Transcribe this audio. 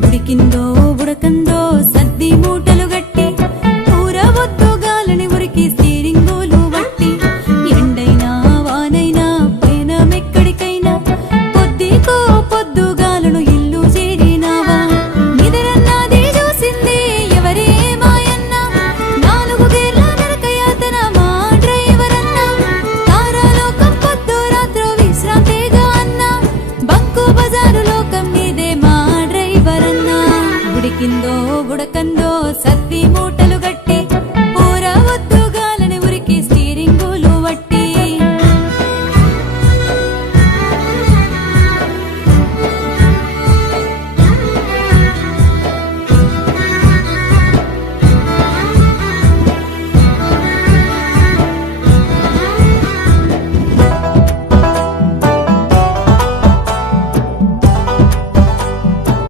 ఉడికిందో ఉడకందో సద్ది మూటలు గట్టి ఊరవొద్దు గాలని ఉరికి స్టీరింగులు వట్టి ఎండైనా వానైనా పైన మెక్కడికైనా పొద్దికో పొద్దు గాలను ఇల్లు చేరినావా నిదరన్నది చూసింది ఎవరే మాయన్న నాలుగు గేర్ల నరకయాతన మా డ్రైవర్ అన్న తారాలోకం పొద్దు రాత్రో విశ్రాంతిగా అన్న బంకు బజారు లోకం నీదే మా డ్రైవర్ అన్న ఉడికిందో ఉడకందో